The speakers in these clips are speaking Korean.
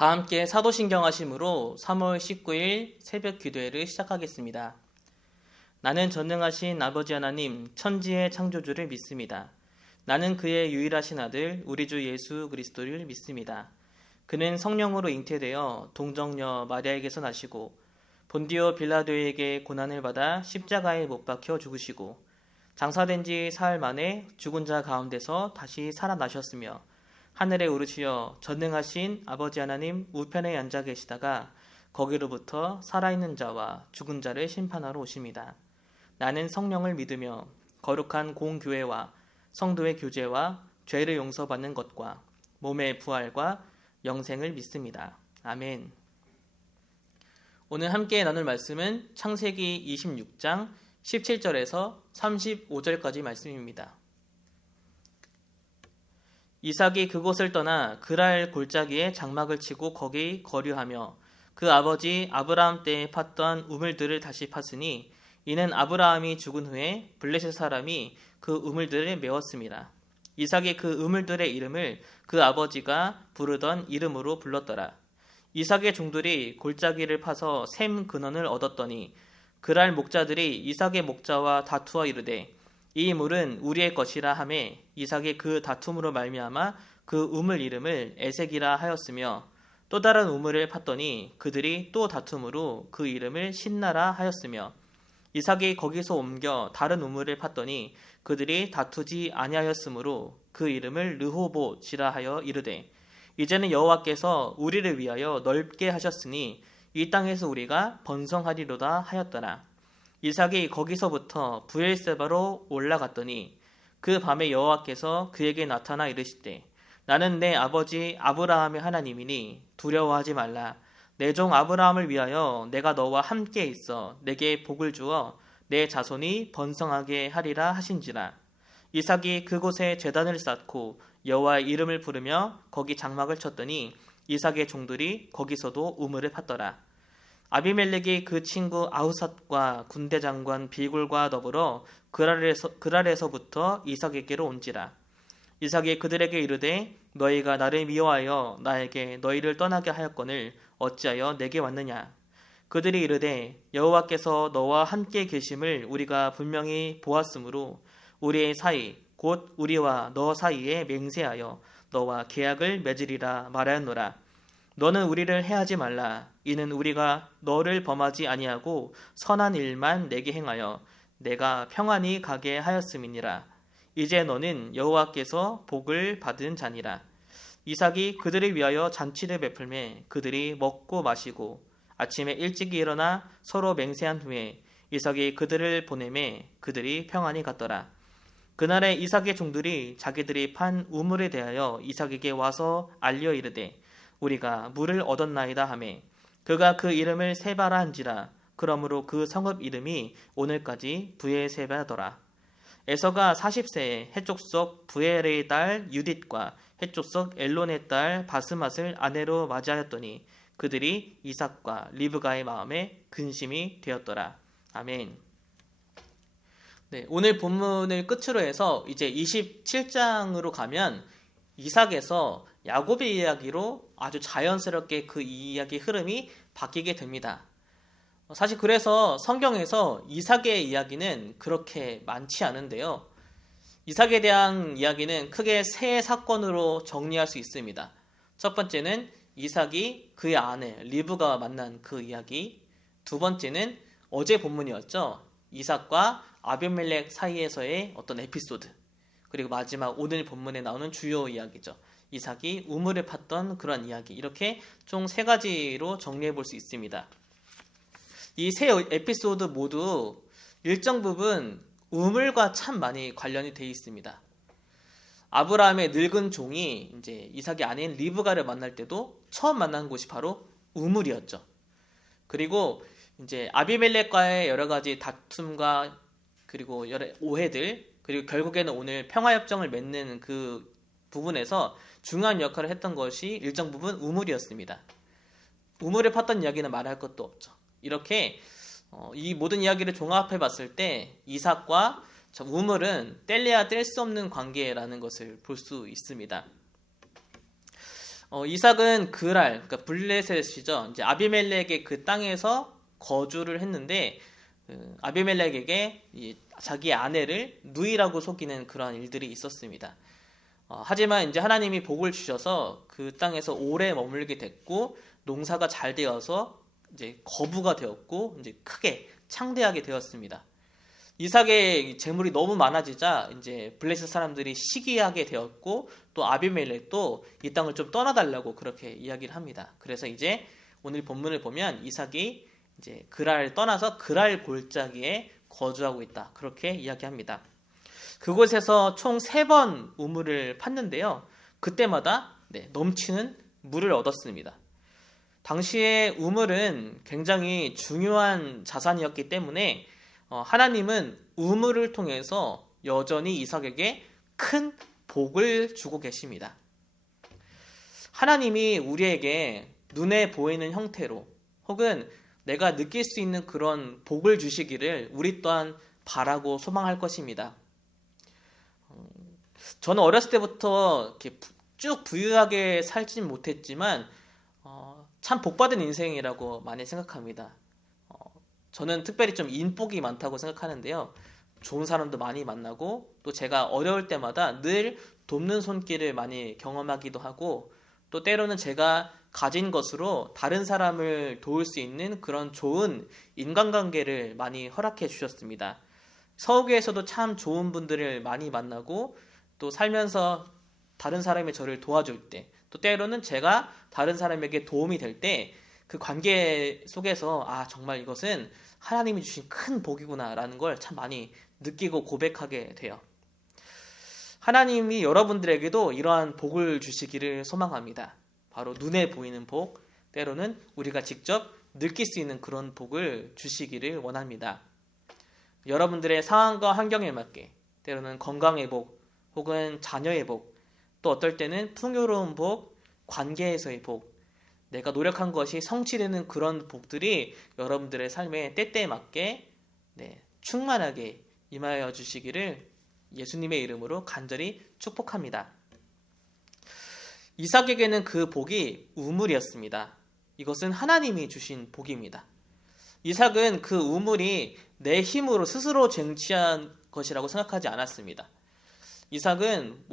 다 함께 사도신경 하심으로 3월 19일 새벽 기도회를 시작하겠습니다. 나는 전능하신 아버지 하나님 천지의 창조주를 믿습니다. 나는 그의 유일하신 아들 우리 주 예수 그리스도를 믿습니다. 그는 성령으로 잉태되어 동정녀 마리아에게서 나시고 본디오 빌라도에게 고난을 받아 십자가에 못 박혀 죽으시고 장사된 지 사흘 만에 죽은 자 가운데서 다시 살아나셨으며 하늘에 오르시어 전능하신 아버지 하나님 우편에 앉아 계시다가 거기로부터 살아있는 자와 죽은 자를 심판하러 오십니다. 나는 성령을 믿으며 거룩한 공교회와 성도의 교제와 죄를 용서받는 것과 몸의 부활과 영생을 믿습니다. 아멘. 오늘 함께 나눌 말씀은 창세기 26장 17절에서 35절까지 말씀입니다. 이삭이 그곳을 떠나 그랄 골짜기에 장막을 치고 거기 거류하며 그 아버지 아브라함 때에 팠던 우물들을 다시 팠으니 이는 아브라함이 죽은 후에 블레셋 사람이 그 우물들을 메웠습니다. 이삭이 그 우물들의 이름을 그 아버지가 부르던 이름으로 불렀더라. 이삭의 종들이 골짜기를 파서 샘 근원을 얻었더니 그랄 목자들이 이삭의 목자와 다투어 이르되 이 물은 우리의 것이라 하매 이삭이 그 다툼으로 말미암아 그 우물 이름을 에색이라 하였으며 또 다른 우물을 팠더니 그들이 또 다툼으로 그 이름을 신나라 하였으며 이삭이 거기서 옮겨 다른 우물을 팠더니 그들이 다투지 아니하였으므로 그 이름을 르호봇이라 하여 이르되 이제는 여호와께서 우리를 위하여 넓게 하셨으니 이 땅에서 우리가 번성하리로다 하였더라. 이삭이 거기서부터 브엘세바로 올라갔더니 그 밤에 여호와께서 그에게 나타나 이르시되 나는 내 아버지 아브라함의 하나님이니 두려워하지 말라. 내 종 아브라함을 위하여 내가 너와 함께 있어 내게 복을 주어 내 자손이 번성하게 하리라 하신지라. 이삭이 그곳에 제단을 쌓고 여호와의 이름을 부르며 거기 장막을 쳤더니 이삭의 종들이 거기서도 우물을 팠더라. 아비멜렉이 그 친구 아우삿과 군대 장관 비굴과 더불어 그랄에서부터 이삭에게로 온지라. 이삭이 그들에게 이르되 너희가 나를 미워하여 나에게 너희를 떠나게 하였거늘 어찌하여 내게 왔느냐. 그들이 이르되 여호와께서 너와 함께 계심을 우리가 분명히 보았으므로 우리의 사이 곧 우리와 너 사이에 맹세하여 너와 계약을 맺으리라 말하였노라. 너는 우리를 해하지 말라. 이는 우리가 너를 범하지 아니하고 선한 일만 내게 행하여 내가 평안히 가게 하였음이니라. 이제 너는 여호와께서 복을 받은 자니라. 이삭이 그들을 위하여 잔치를 베풀매 그들이 먹고 마시고 아침에 일찍 일어나 서로 맹세한 후에 이삭이 그들을 보내매 그들이 평안히 갔더라. 그날에 이삭의 종들이 자기들이 판 우물에 대하여 이삭에게 와서 알려 이르되 우리가 물을 얻었나이다 하매 그가 그 이름을 세바라 한지라. 그러므로 그 성읍 이름이 오늘까지 브엘세바더라. 에서가 40세에 해족속 부엘의 딸 유딧과 해족속 엘론의 딸 바스맛을 아내로 맞이하였더니 그들이 이삭과 리브가의 마음에 근심이 되었더라. 아멘. 네, 오늘 본문을 끝으로 해서 이제 27장으로 가면 이삭에서 야곱의 이야기로 아주 자연스럽게 그 이야기 흐름이 바뀌게 됩니다. 사실 그래서 성경에서 이삭의 이야기는 그렇게 많지 않은데요. 이삭에 대한 이야기는 크게 세 사건으로 정리할 수 있습니다. 첫 번째는 이삭이 그의 아내 리브가와 만난 그 이야기. 두 번째는 어제 본문이었죠. 이삭과 아비멜렉 사이에서의 어떤 에피소드. 그리고 마지막 오늘 본문에 나오는 주요 이야기죠. 이삭이 우물을 팠던 그런 이야기. 이렇게 총 세 가지로 정리해 볼 수 있습니다. 이 세 에피소드 모두 일정 부분 우물과 참 많이 관련이 되어 있습니다. 아브라함의 늙은 종이 이제 이삭의 아내인 리브가를 만날 때도 처음 만난 곳이 바로 우물이었죠. 그리고 이제 아비멜렉과의 여러 가지 다툼과 그리고 여러 오해들 그리고 결국에는 오늘 평화협정을 맺는 그 부분에서 중요한 역할을 했던 것이 일정 부분 우물이었습니다. 우물을 팠던 이야기는 말할 것도 없죠. 이렇게 이 모든 이야기를 종합해 봤을 때 이삭과 우물은 뗄래야 뗄 수 없는 관계라는 것을 볼 수 있습니다. 이삭은 그랄, 그러니까 블레셋이죠. 이제 아비멜렉의 그 땅에서 거주를 했는데 아비멜렉에게 자기 아내를 누이라고 속이는 그러한 일들이 있었습니다. 하지만 이제 하나님이 복을 주셔서 그 땅에서 오래 머물게 됐고 농사가 잘 되어서 이제 거부가 되었고 이제 크게 창대하게 되었습니다. 이삭의 재물이 너무 많아지자 이제 블레셋 사람들이 시기하게 되었고 또 아비멜렉도 이 땅을 좀 떠나달라고 그렇게 이야기를 합니다. 그래서 이제 오늘 본문을 보면 이삭이 이제 그랄을 떠나서 그랄 골짜기에 거주하고 있다. 그렇게 이야기합니다. 그곳에서 총 3번 우물을 팠는데요. 그때마다 넘치는 물을 얻었습니다. 당시에 우물은 굉장히 중요한 자산이었기 때문에 하나님은 우물을 통해서 여전히 이삭에게 큰 복을 주고 계십니다. 하나님이 우리에게 눈에 보이는 형태로 혹은 내가 느낄 수 있는 그런 복을 주시기를 우리 또한 바라고 소망할 것입니다. 저는 어렸을 때부터 이렇게 쭉 부유하게 살진 못했지만 참 복받은 인생이라고 많이 생각합니다. 저는 특별히 좀 인복이 많다고 생각하는데요. 좋은 사람도 많이 만나고 또 제가 어려울 때마다 늘 돕는 손길을 많이 경험하기도 하고 또 때로는 제가 가진 것으로 다른 사람을 도울 수 있는 그런 좋은 인간관계를 많이 허락해 주셨습니다. 서울교회에서도 참 좋은 분들을 많이 만나고 또 살면서 다른 사람이 저를 도와줄 때 또 때로는 제가 다른 사람에게 도움이 될 때 그 관계 속에서 정말 이것은 하나님이 주신 큰 복이구나 라는 걸 참 많이 느끼고 고백하게 돼요. 하나님이 여러분들에게도 이러한 복을 주시기를 소망합니다. 바로 눈에 보이는 복, 때로는 우리가 직접 느낄 수 있는 그런 복을 주시기를 원합니다. 여러분들의 상황과 환경에 맞게 때로는 건강의 복, 혹은 자녀의 복, 또 어떨 때는 풍요로운 복, 관계에서의 복, 내가 노력한 것이 성취되는 그런 복들이 여러분들의 삶에 때때에 맞게 충만하게 임하여 주시기를 예수님의 이름으로 간절히 축복합니다. 이삭에게는 그 복이 우물이었습니다. 이것은 하나님이 주신 복입니다. 이삭은 그 우물이 내 힘으로 스스로 쟁취한 것이라고 생각하지 않았습니다. 이삭은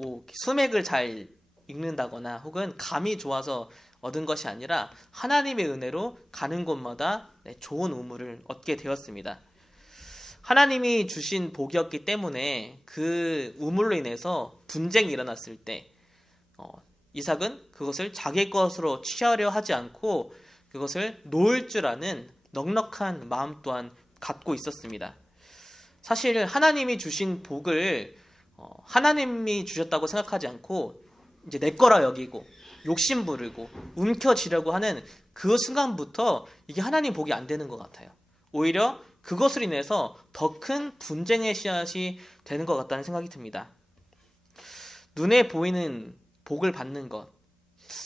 수맥을 잘 읽는다거나 혹은 감이 좋아서 얻은 것이 아니라 하나님의 은혜로 가는 곳마다 좋은 우물을 얻게 되었습니다. 하나님이 주신 복이었기 때문에 그 우물로 인해서 분쟁이 일어났을 때 이삭은 그것을 자기 것으로 취하려 하지 않고 그것을 놓을 줄 아는 넉넉한 마음 또한 갖고 있었습니다. 사실 하나님이 주신 복을 하나님이 주셨다고 생각하지 않고 이제 내 거라 여기고 욕심 부리고 움켜쥐려고 하는 그 순간부터 이게 하나님 복이 안 되는 것 같아요. 오히려 그것으로 인해서 더 큰 분쟁의 씨앗이 되는 것 같다는 생각이 듭니다. 눈에 보이는 복을 받는 것,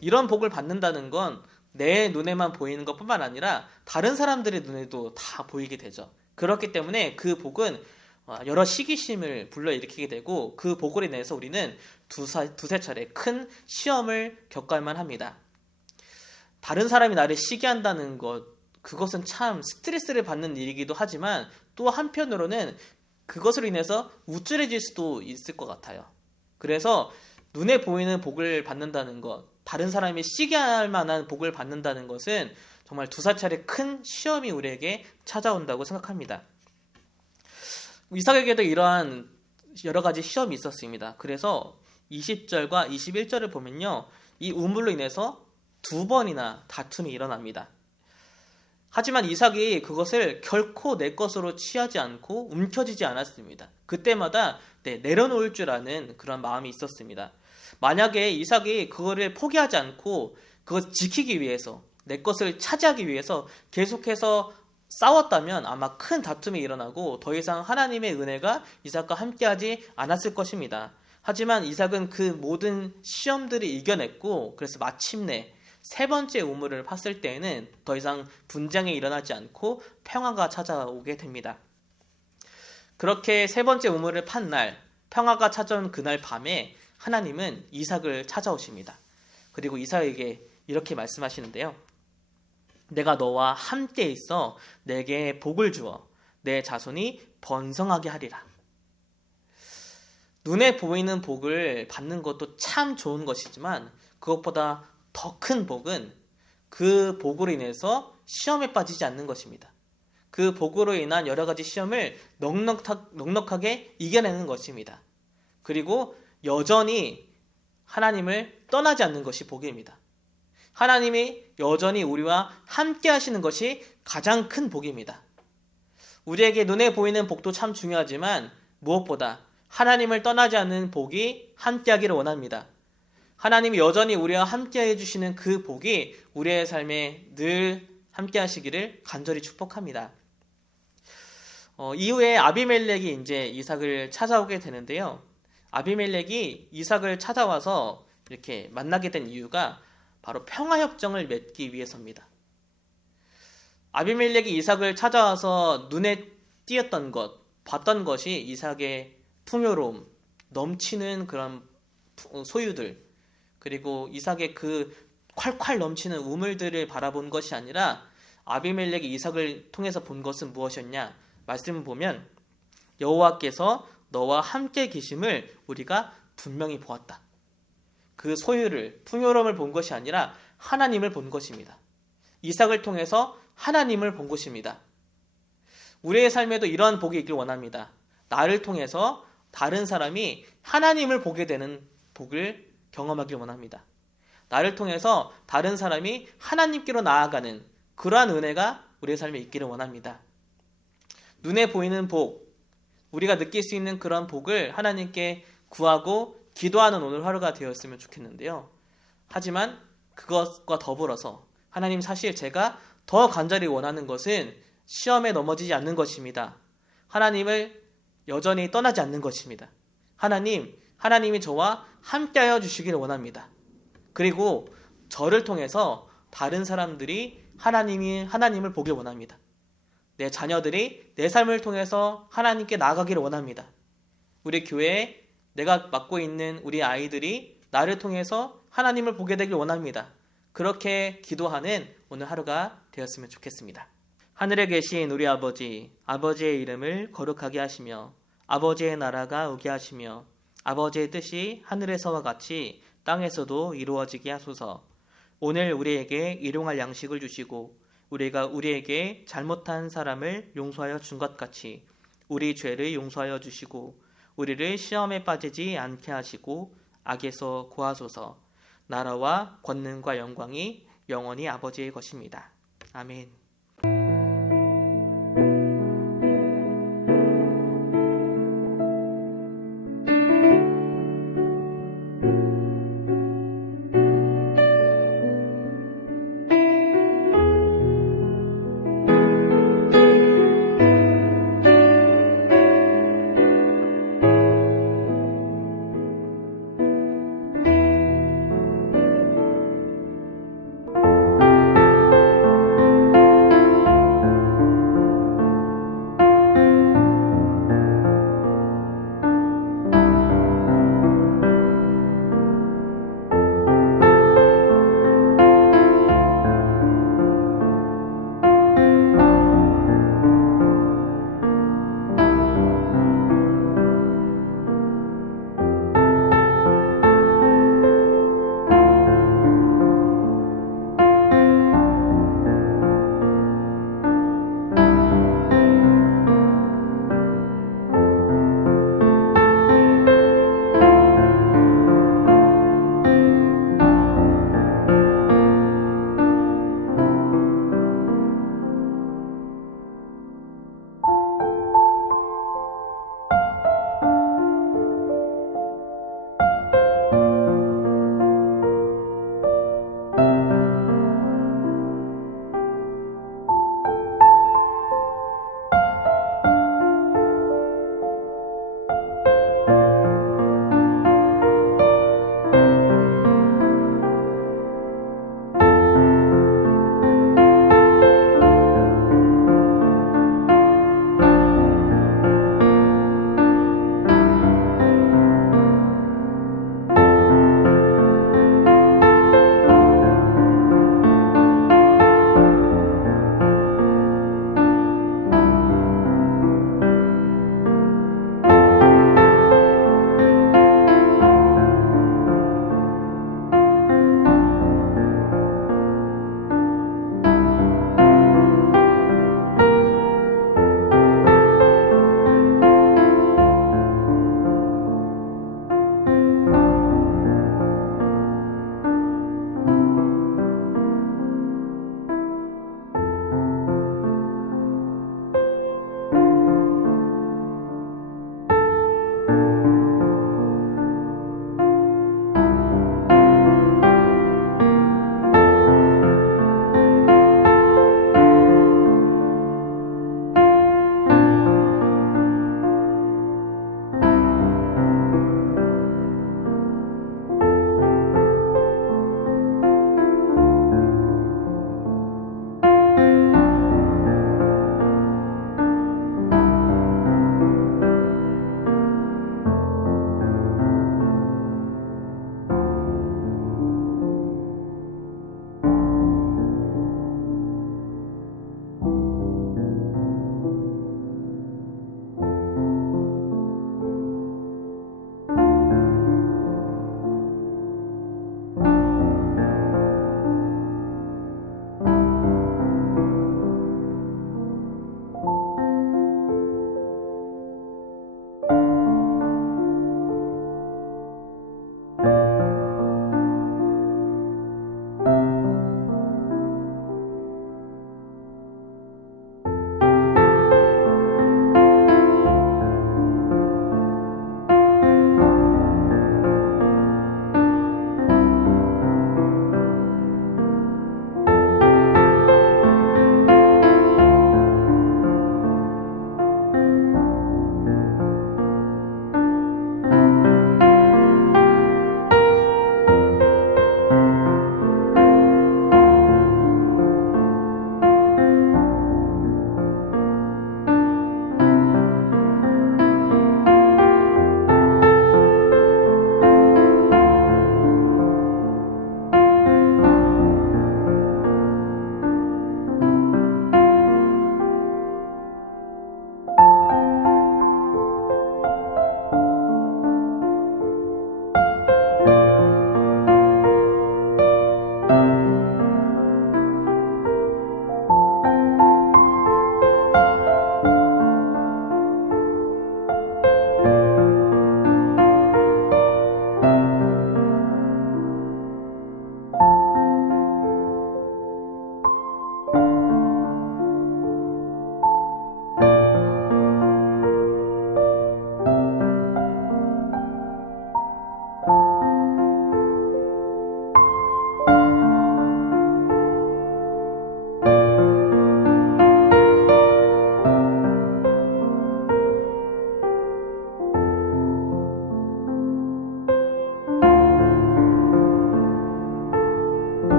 이런 복을 받는다는 건 내 눈에만 보이는 것뿐만 아니라 다른 사람들의 눈에도 다 보이게 되죠. 그렇기 때문에 그 복은 여러 시기심을 불러일으키게 되고 그 복으로 인해서 우리는 두세 차례 큰 시험을 겪을만 합니다. 다른 사람이 나를 시기한다는 것, 그것은 참 스트레스를 받는 일이기도 하지만 또 한편으로는 그것으로 인해서 우쭐해질 수도 있을 것 같아요. 그래서 눈에 보이는 복을 받는다는 것, 다른 사람이 시기할 만한 복을 받는다는 것은 정말 두세 차례 큰 시험이 우리에게 찾아온다고 생각합니다. 이삭에게도 이러한 여러 가지 시험이 있었습니다. 그래서 20절과 21절을 보면요, 이 우물로 인해서 2번이나 다툼이 일어납니다. 하지만 이삭이 그것을 결코 내 것으로 취하지 않고 움켜쥐지 않았습니다. 그때마다 내려놓을 줄 아는 그런 마음이 있었습니다. 만약에 이삭이 그거를 포기하지 않고 그것을 지키기 위해서, 내 것을 차지하기 위해서 계속해서 싸웠다면 아마 큰 다툼이 일어나고 더 이상 하나님의 은혜가 이삭과 함께하지 않았을 것입니다. 하지만 이삭은 그 모든 시험들을 이겨냈고 그래서 마침내 3번째 우물을 팠을 때에는 더 이상 분쟁이 일어나지 않고 평화가 찾아오게 됩니다. 그렇게 3번째 우물을 판 날, 평화가 찾아온 그날 밤에 하나님은 이삭을 찾아오십니다. 그리고 이삭에게 이렇게 말씀하시는데요. 내가 너와 함께 있어 내게 복을 주어 내 자손이 번성하게 하리라. 눈에 보이는 복을 받는 것도 참 좋은 것이지만 그것보다 더 큰 복은 그 복으로 인해서 시험에 빠지지 않는 것입니다. 그 복으로 인한 여러 가지 시험을 넉넉하게 이겨내는 것입니다. 그리고 여전히 하나님을 떠나지 않는 것이 복입니다. 하나님이 여전히 우리와 함께 하시는 것이 가장 큰 복입니다. 우리에게 눈에 보이는 복도 참 중요하지만 무엇보다 하나님을 떠나지 않는 복이 함께하기를 원합니다. 하나님이 여전히 우리와 함께 해주시는 그 복이 우리의 삶에 늘 함께 하시기를 간절히 축복합니다. 이후에 아비멜렉이 이제 이삭을 찾아오게 되는데요. 아비멜렉이 이삭을 찾아와서 이렇게 만나게 된 이유가 바로 평화협정을 맺기 위해서입니다. 아비멜렉이 이삭을 찾아와서 눈에 띄었던 것, 봤던 것이 이삭의 풍요로움, 넘치는 그런 소유들, 그리고 이삭의 그 콸콸 넘치는 우물들을 바라본 것이 아니라 아비멜렉이 이삭을 통해서 본 것은 무엇이었냐? 말씀을 보면 여호와께서 너와 함께 계심을 우리가 분명히 보았다. 그 소유를, 풍요로움을 본 것이 아니라 하나님을 본 것입니다. 이삭을 통해서 하나님을 본 것입니다. 우리의 삶에도 이러한 복이 있길 원합니다. 나를 통해서 다른 사람이 하나님을 보게 되는 복을 경험하길 원합니다. 나를 통해서 다른 사람이 하나님께로 나아가는 그러한 은혜가 우리의 삶에 있기를 원합니다. 눈에 보이는 복, 우리가 느낄 수 있는 그런 복을 하나님께 구하고 기도하는 오늘 하루가 되었으면 좋겠는데요. 하지만 그것과 더불어서 하나님, 사실 제가 더 간절히 원하는 것은 시험에 넘어지지 않는 것입니다. 하나님을 여전히 떠나지 않는 것입니다. 하나님이 저와 함께하여 주시기를 원합니다. 그리고 저를 통해서 다른 사람들이 하나님을 보길 원합니다. 내 자녀들이 내 삶을 통해서 하나님께 나아가기를 원합니다. 우리 교회에 내가 맡고 있는 우리 아이들이 나를 통해서 하나님을 보게 되길 원합니다. 그렇게 기도하는 오늘 하루가 되었으면 좋겠습니다. 하늘에 계신 우리 아버지, 아버지의 이름을 거룩하게 하시며 아버지의 나라가 오게 하시며 아버지의 뜻이 하늘에서와 같이 땅에서도 이루어지게 하소서. 오늘 우리에게 일용할 양식을 주시고 우리가 우리에게 잘못한 사람을 용서하여 준 것 같이 우리 죄를 용서하여 주시고 우리를 시험에 빠지지 않게 하시고 악에서 구하소서. 나라와 권능과 영광이 영원히 아버지의 것입니다. 아멘.